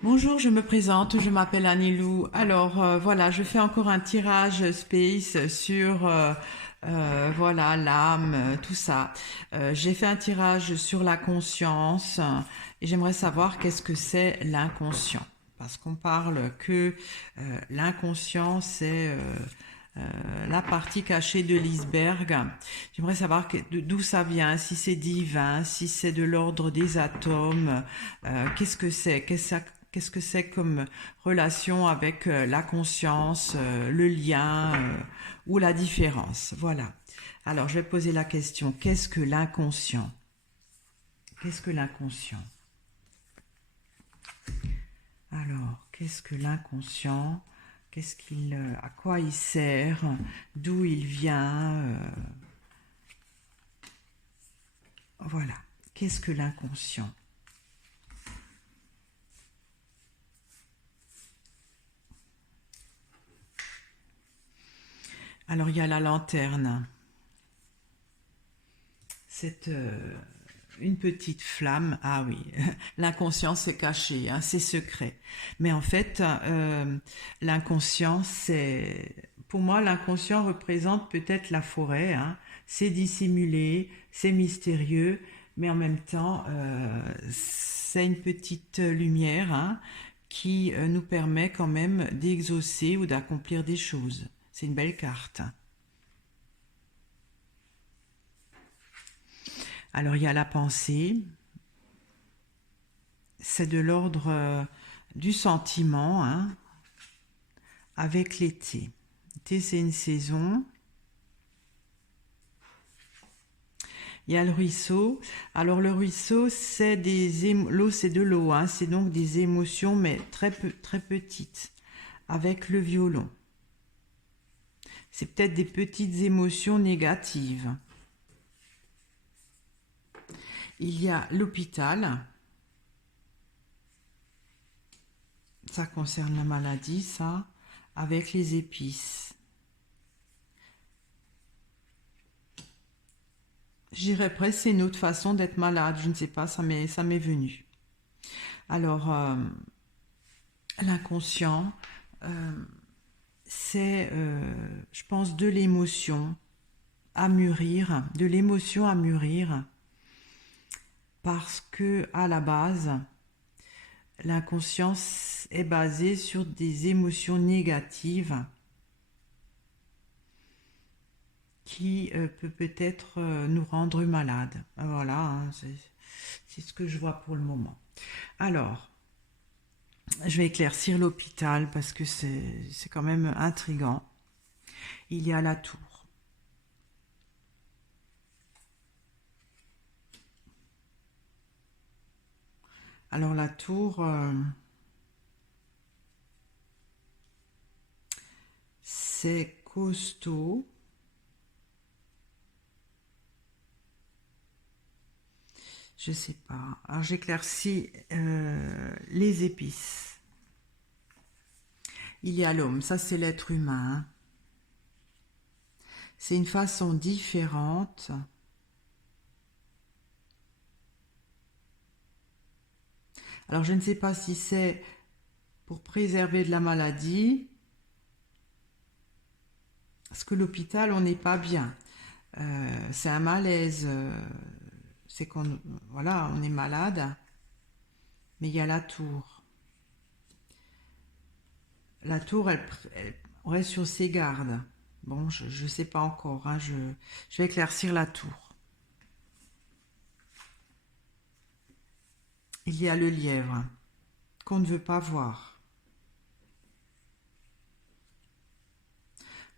Bonjour, je me présente, je m'appelle Anilou. Alors voilà, je fais encore un tirage space sur voilà l'âme, tout ça. J'ai fait un tirage sur la conscience et j'aimerais savoir qu'est-ce que c'est l'inconscient. Parce qu'on parle que l'inconscient c'est la partie cachée de l'iceberg. J'aimerais savoir d'où ça vient, si c'est divin, si c'est de l'ordre des atomes, qu'est-ce que c'est, qu'est-ce que c'est comme relation avec la conscience, le lien ou la différence. Voilà. Alors, je vais poser la question, qu'est-ce que l'inconscient? Qu'est-ce que l'inconscient? Alors, qu'est-ce que l'inconscient? À quoi il sert? D'où il vient? Voilà. Qu'est-ce que l'inconscient? Alors, il y a la lanterne. C'est une petite flamme. Ah oui, l'inconscient c'est caché, hein, c'est secret. Mais en fait, l'inconscient, pour moi, l'inconscient représente peut-être la forêt. Hein. C'est dissimulé, c'est mystérieux, mais en même temps, c'est une petite lumière, hein, qui nous permet quand même d'exaucer ou d'accomplir des choses. C'est une belle carte. Alors il y a la pensée, c'est de l'ordre du sentiment, hein, avec l'été. L'été, c'est une saison. Il y a le ruisseau. Alors le ruisseau, l'eau, c'est de l'eau, hein, c'est donc des émotions, mais très petites, avec le violon. C'est peut-être des petites émotions négatives. Il y a l'hôpital. Ça concerne la maladie, ça, avec les épices. J'irais presque, c'est une autre façon d'être malade. Je ne sais pas, ça m'est venu. Alors, l'inconscient, euh, c'est, je pense, de l'émotion à mûrir, de l'émotion à mûrir, parce que à la base, l'inconscience est basée sur des émotions négatives qui peut peut-être nous rendre malades. Voilà, hein, c'est ce que je vois pour le moment. Alors, je vais éclaircir l'hôpital parce que c'est quand même intriguant. Il y a la tour. Alors la tour, c'est costaud. Je sais pas. Alors j'éclaircis les épices. Il y a l'homme, ça c'est l'être humain. C'est une façon différente. Alors je ne sais pas si c'est pour préserver de la maladie, parce que l'hôpital, on n'est pas bien. C'est un malaise. C'est qu'on voilà, on est malade, mais il y a la tour. La tour, elle reste sur ses gardes. Bon, je ne sais pas encore. Hein, je vais éclaircir la tour. Il y a le lièvre qu'on ne veut pas voir.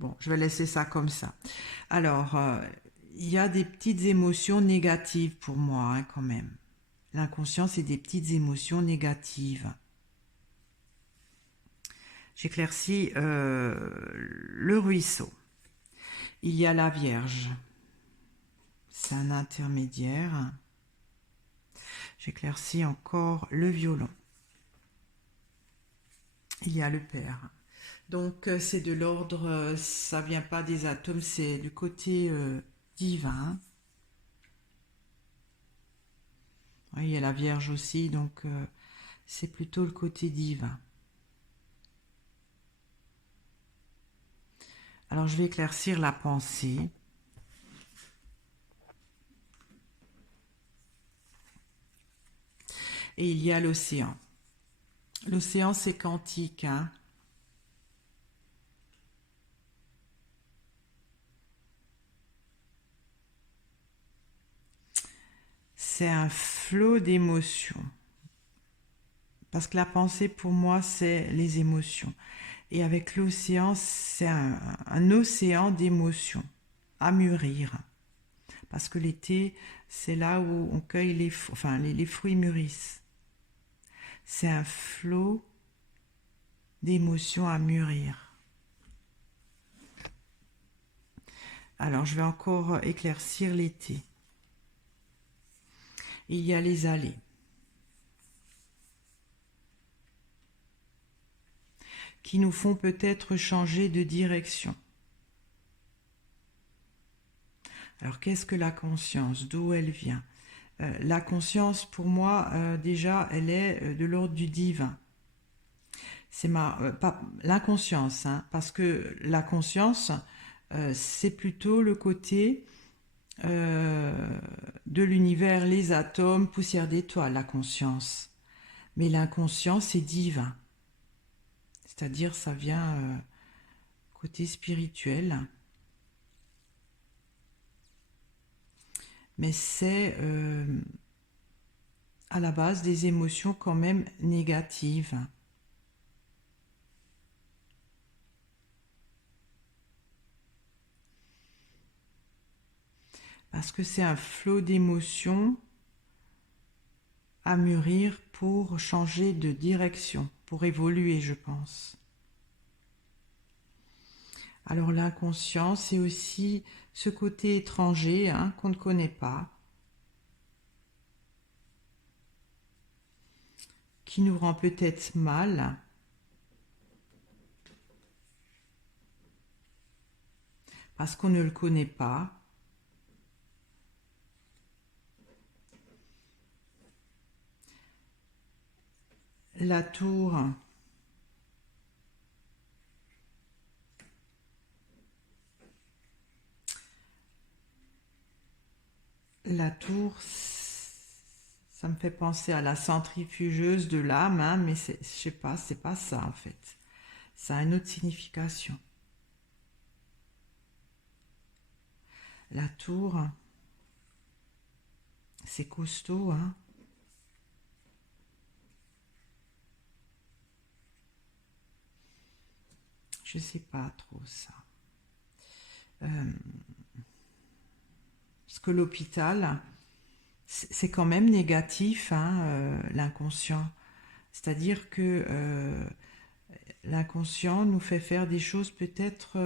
Bon, je vais laisser ça comme ça. Alors, il y a des petites émotions négatives pour moi, hein, quand même. L'inconscient, c'est des petites émotions négatives. J'éclaircis le ruisseau. Il y a la Vierge. C'est un intermédiaire. J'éclaircis encore le violon. Il y a le Père. Donc c'est de l'ordre, ça vient pas des atomes, c'est du côté divin. Oui, il y a la Vierge aussi, donc c'est plutôt le côté divin. Alors je vais éclaircir la pensée. Et il y a l'océan. L'océan, c'est quantique, hein. C'est un flot d'émotions. Parce que la pensée, pour moi, c'est les émotions. Et avec l'océan, c'est un océan d'émotions à mûrir. Parce que l'été, c'est là où on cueille les fruits mûrissent. C'est un flot d'émotions à mûrir. Alors, je vais encore éclaircir l'été. Il y a les allées. Qui nous font peut-être changer de direction. Alors, qu'est-ce que la conscience? D'où elle vient? La conscience, pour moi, déjà, elle est de l'ordre du divin. C'est pas l'inconscience, hein, parce que la conscience, c'est plutôt le côté de l'univers, les atomes, poussière d'étoiles, la conscience. Mais l'inconscient, c'est divin. C'est-à-dire, ça vient côté spirituel. Mais c'est à la base des émotions quand même négatives. Parce que c'est un flot d'émotions à mûrir pour changer de direction, pour évoluer, je pense. Alors l'inconscient, c'est aussi ce côté étranger, hein, qu'on ne connaît pas, qui nous rend peut-être mal, parce qu'on ne le connaît pas. La tour, ça me fait penser à la centrifugeuse de l'âme, hein, mais je sais pas, c'est pas ça en fait. Ça a une autre signification. La tour, c'est costaud, hein. Je sais pas trop ça. Parce que l'hôpital, c'est quand même négatif, hein, l'inconscient. C'est-à-dire que l'inconscient nous fait faire des choses peut-être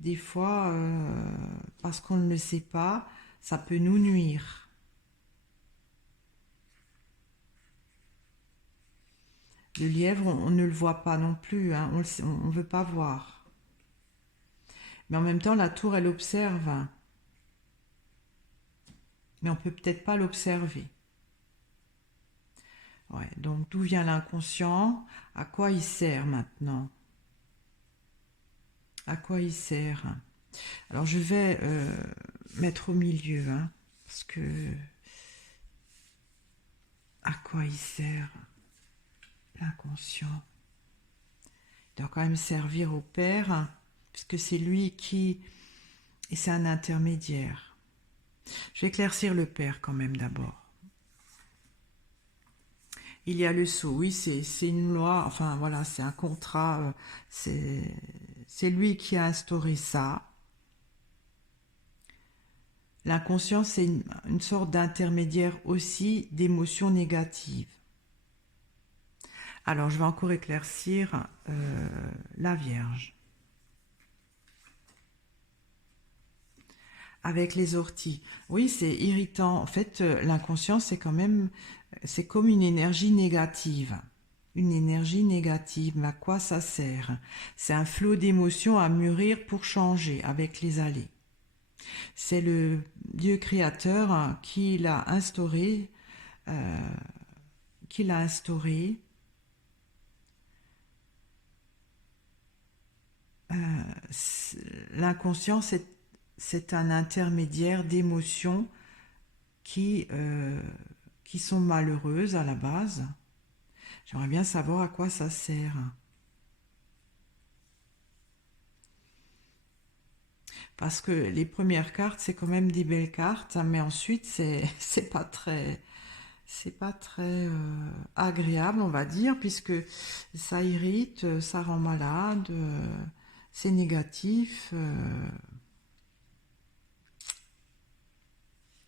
des fois parce qu'on ne le sait pas, ça peut nous nuire. Le lièvre, on ne le voit pas non plus, hein, on ne veut pas voir. Mais en même temps, la tour, elle observe. Mais on peut peut-être pas l'observer. Ouais, donc d'où vient l'inconscient? À quoi il sert maintenant? À quoi il sert? Alors je vais mettre au milieu, hein, parce que à quoi il sert l'inconscient? Il doit quand même servir au Père, puisque c'est lui qui... Et c'est un intermédiaire. Je vais éclaircir le Père quand même d'abord. Il y a le sceau, oui, c'est une loi, enfin voilà, c'est un contrat, c'est lui qui a instauré ça. L'inconscient, c'est une sorte d'intermédiaire aussi d'émotions négatives. Alors, je vais encore éclaircir la Vierge. Avec les orties. Oui, c'est irritant. En fait, l'inconscient, c'est quand même, c'est comme une énergie négative. Une énergie négative, mais à quoi ça sert? C'est un flot d'émotions à mûrir pour changer avec les allées. C'est le Dieu créateur qui l'a instauré qu'il a instauré. L'inconscient, c'est un intermédiaire d'émotions qui sont malheureuses à la base. J'aimerais bien savoir à quoi ça sert. Parce que les premières cartes, c'est quand même des belles cartes, hein, mais ensuite, c'est pas très agréable, on va dire, puisque ça irrite, ça rend malade, c'est négatif.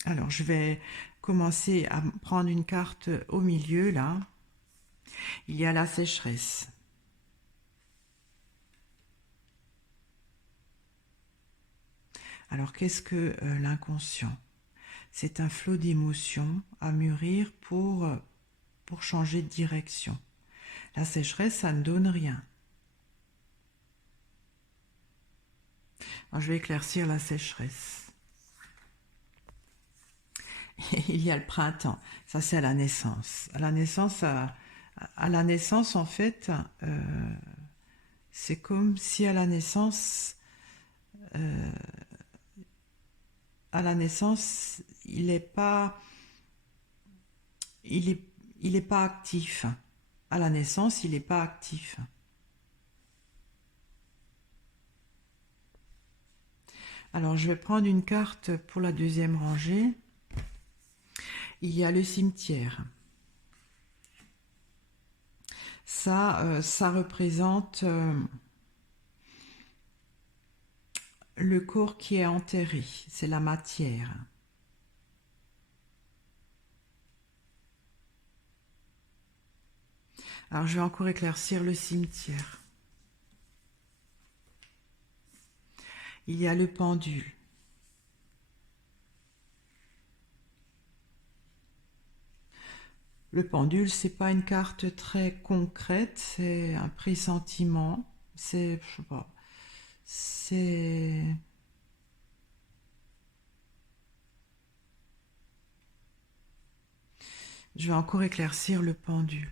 Alors, je vais commencer à prendre une carte au milieu, là. Il y a la sécheresse. Alors, qu'est-ce que l'inconscient? C'est un flot d'émotions à mûrir pour changer de direction. La sécheresse, ça ne donne rien. Alors, je vais éclaircir la sécheresse. Et il y a le printemps. Ça, c'est à la naissance. À la naissance, en fait, c'est comme si à la naissance, il est, il est pas actif. À la naissance, il n'est pas actif. Alors, je vais prendre une carte pour la deuxième rangée. Il y a le cimetière. Ça représente le corps qui est enterré. C'est la matière. Alors, je vais encore éclaircir le cimetière. Il y a le pendule. Le pendule, c'est pas une carte très concrète, c'est un pressentiment. Je sais pas, c'est, je vais encore éclaircir le pendule.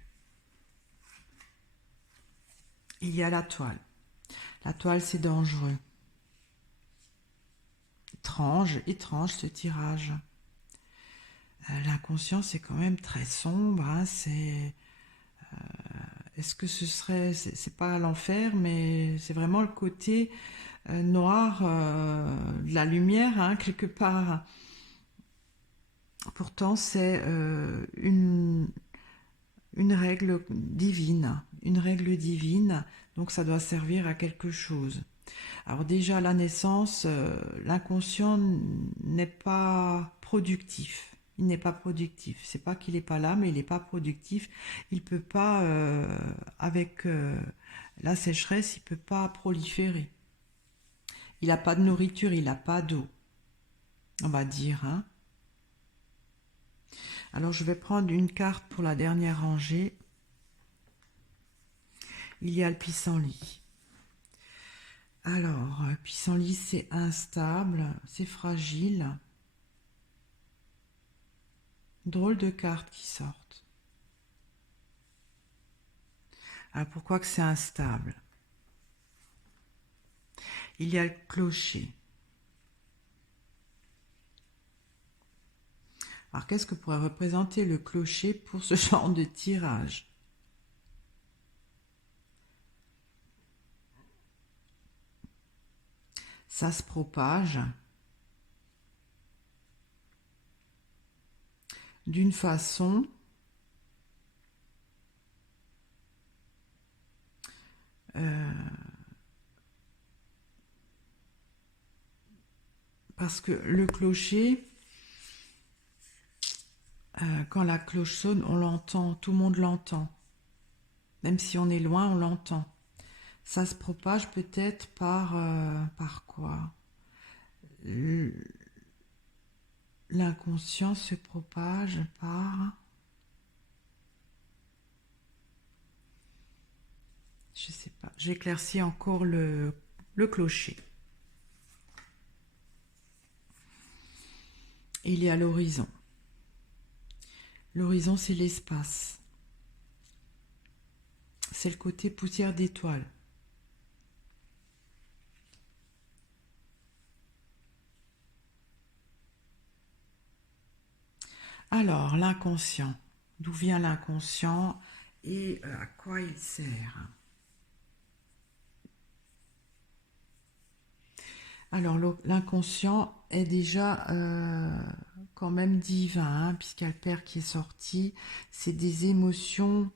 Il y a la toile. La toile, c'est dangereux. Étrange ce tirage. L'inconscient, c'est quand même très sombre. Hein, est-ce que c'est pas l'enfer, mais c'est vraiment le côté noir de la lumière, hein, quelque part. Pourtant, c'est une règle divine, donc ça doit servir à quelque chose. Alors déjà, à la naissance, l'inconscient n'est pas productif. Il n'est pas productif. C'est pas qu'il n'est pas là, mais il n'est pas productif. Il peut pas, avec la sécheresse, il peut pas proliférer. Il n'a pas de nourriture, il n'a pas d'eau, on va dire. Hein. Alors je vais prendre une carte pour la dernière rangée. Il y a le pissenlit. Alors, pissenlit, c'est instable, c'est fragile. Drôle de cartes qui sortent. Alors pourquoi que c'est instable? Il y a le clocher. Alors qu'est-ce que pourrait représenter le clocher pour ce genre de tirage? Ça se propage d'une façon parce que le clocher, quand la cloche sonne, on l'entend, tout le monde l'entend. Même si on est loin, on l'entend. Ça se propage peut-être par quoi? L'inconscient se propage par... Je sais pas. J'éclaircis encore le clocher. Il y a l'horizon. L'horizon, c'est l'espace. c'est le côté poussière d'étoile. Alors, l'inconscient. D'où vient l'inconscient et à quoi il sert? Alors, l'inconscient est déjà quand même divin, hein, puisqu'il y a le Père qui est sorti. C'est des émotions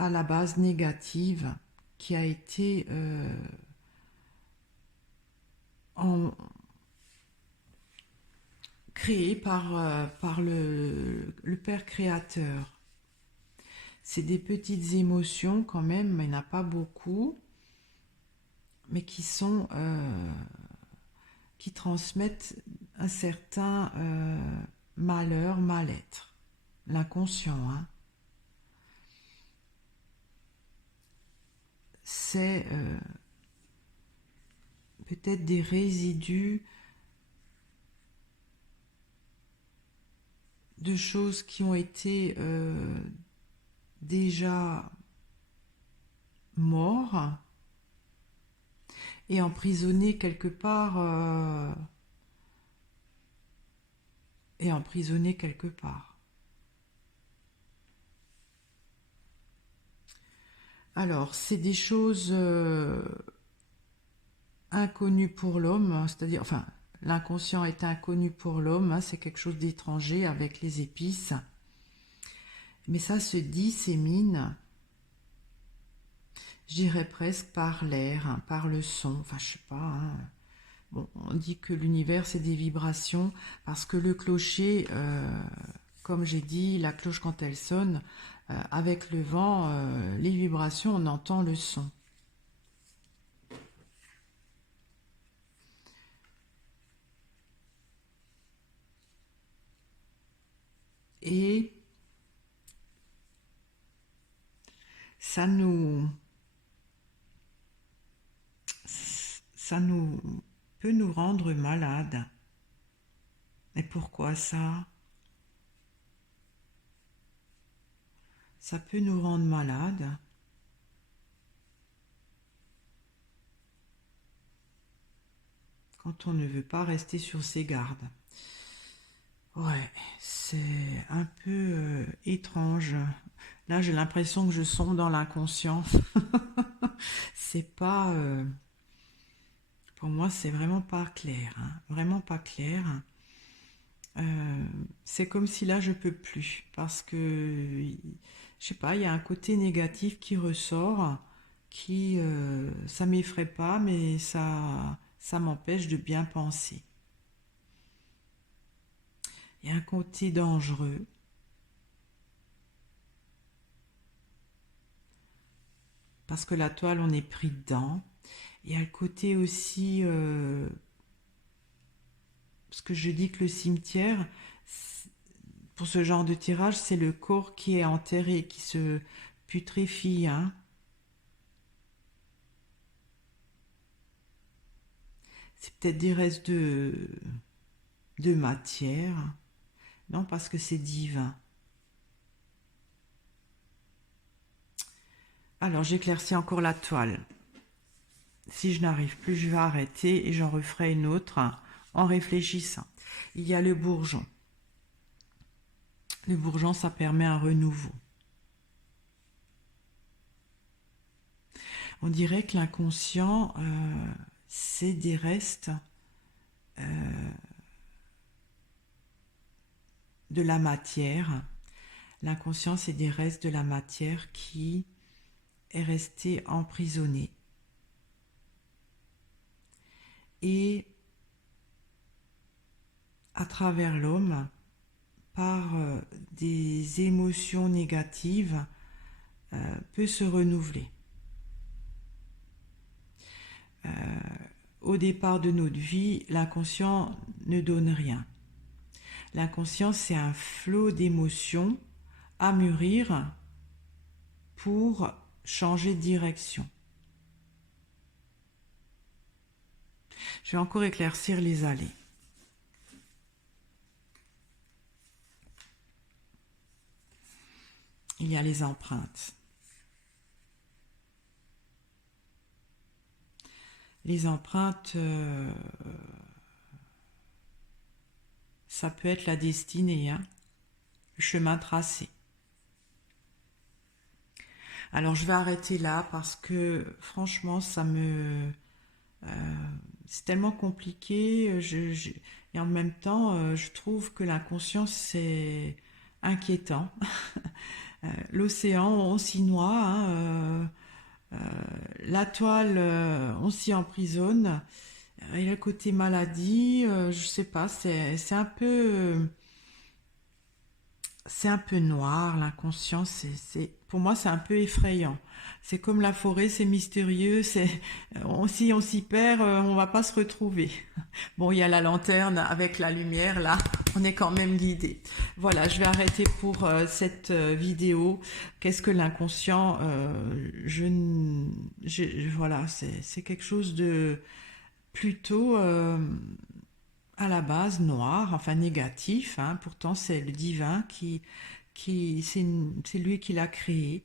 à la base négative qui a été en, créée par le Père créateur. C'est des petites émotions quand même, mais il n'y en a pas beaucoup, mais qui sont qui transmettent un certain malheur, mal-être. L'inconscient, hein. C'est peut-être des résidus de choses qui ont été déjà morts et emprisonnés quelque part et emprisonnés quelque part. Alors, c'est des choses inconnues pour l'homme, hein, c'est-à-dire, enfin, l'inconscient est inconnu pour l'homme, hein, c'est quelque chose d'étranger avec les épices, mais ça se dissémine, je dirais presque par l'air, hein, par le son, enfin, je sais pas, hein. Bon, on dit que l'univers c'est des vibrations parce que le clocher, comme j'ai dit, la cloche quand elle sonne, avec le vent, les vibrations, on entend le son. Et ça nous, ça nous peut nous rendre malades. Et pourquoi ça? Ça peut nous rendre malades quand on ne veut pas rester sur ses gardes. Ouais, c'est un peu étrange. Là, j'ai l'impression que je sombre dans l'inconscient. C'est pas, pour moi, c'est vraiment pas clair, hein, vraiment pas clair. C'est comme si là, je peux plus parce que, je sais pas, il y a un côté négatif qui ressort, qui, ça m'effraie pas, mais ça m'empêche de bien penser. Il y a un côté dangereux. Parce que la toile, on est pris dedans. Il y a le côté aussi, parce que je dis que le cimetière, pour ce genre de tirage, c'est le corps qui est enterré, qui se putréfie, hein. C'est peut-être des restes de matière. Non, parce que c'est divin. Alors, j'éclaircis encore la toile. Si je n'arrive plus, je vais arrêter et j'en referai une autre en réfléchissant. Il y a le bourgeon. Le bourgeon, ça permet un renouveau. On dirait que l'inconscient, c'est des restes de la matière. L'inconscient, c'est des restes de la matière qui est restée emprisonnée. Et à travers l'homme, par des émotions négatives, peut se renouveler. Au départ de notre vie, l'inconscient ne donne rien. L'inconscient, c'est un flot d'émotions à mûrir pour changer de direction. Je vais encore éclaircir les allées. Il y a les empreintes. les empreintes, ça peut être la destinée, hein, le chemin tracé. Alors je vais arrêter là parce que franchement, c'est tellement compliqué. Et en même temps, je trouve que l'inconscient, c'est inquiétant. L'océan, on s'y noie, hein, la toile, on s'y emprisonne. Et le côté maladie, je sais pas, c'est un peu noir, l'inconscient, pour moi, c'est un peu effrayant. C'est comme la forêt, c'est mystérieux, si on s'y perd, on va pas se retrouver. Bon, il y a la lanterne avec la lumière, là, on est quand même guidé. Voilà, je vais arrêter pour cette vidéo. Qu'est-ce que l'inconscient voilà, c'est quelque chose de plutôt à la base noir, enfin négatif, hein. Pourtant c'est le divin c'est lui qui l'a créé.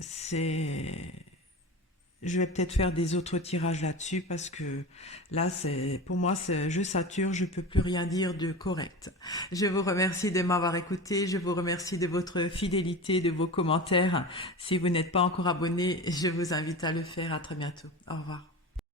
C'est, je vais peut-être faire des autres tirages là-dessus parce que là, pour moi, je sature, je peux plus rien dire de correct. Je vous remercie de m'avoir écouté, je vous remercie de votre fidélité, de vos commentaires. Si vous n'êtes pas encore abonné, je vous invite à le faire. À très bientôt. Au revoir.